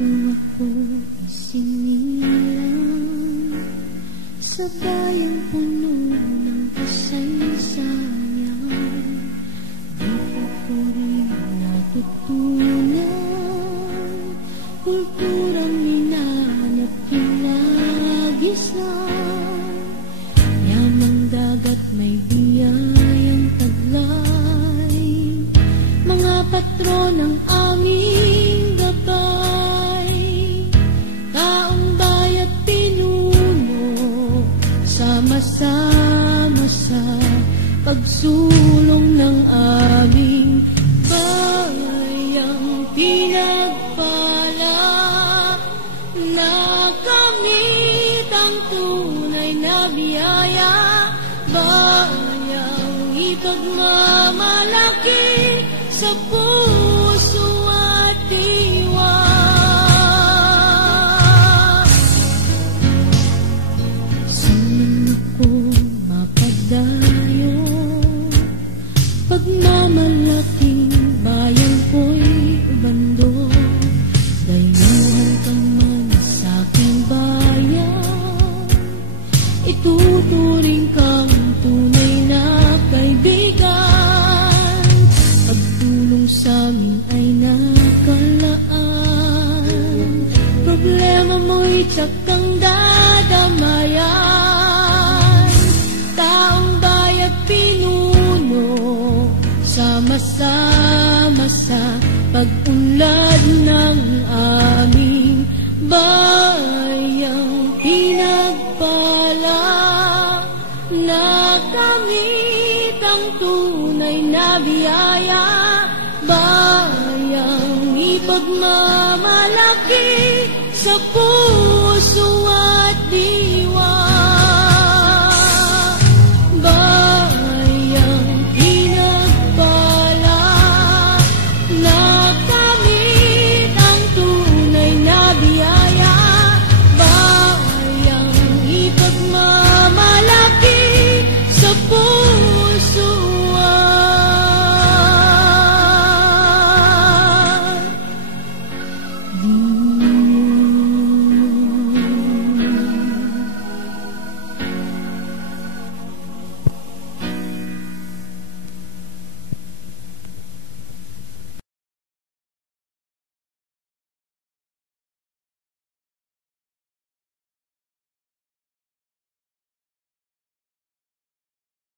Dito ako isinilang sa bayang puno ng kasaysayan. Dito ko rin natutunan kulturang minana't kinagisnan. Yamang dagat may biyayang taglay, mga patron ng aming gabay. Taong bayat pinuno, sama-sama sa pagsulong ng aming bayang pinagpala. Nakamit ang tunay na biyaya, bayang ipagmamalaki sa puso at diwa. Saan ako mapadayo, pagmamalaking bayan ko'y ubando. Dayuhan ka man sa aking bayan, ituturing kang tunay na kaibigan. Pagtulong sa'min ay nakalaan, problema mo'y tsakang dadamayan. Taong bayat pinuno, sama-sama sa pag-unlad ng aming bayang pinagpala. Nakamit ang tunay na biyaya, bayang ipagmamalaki sa puso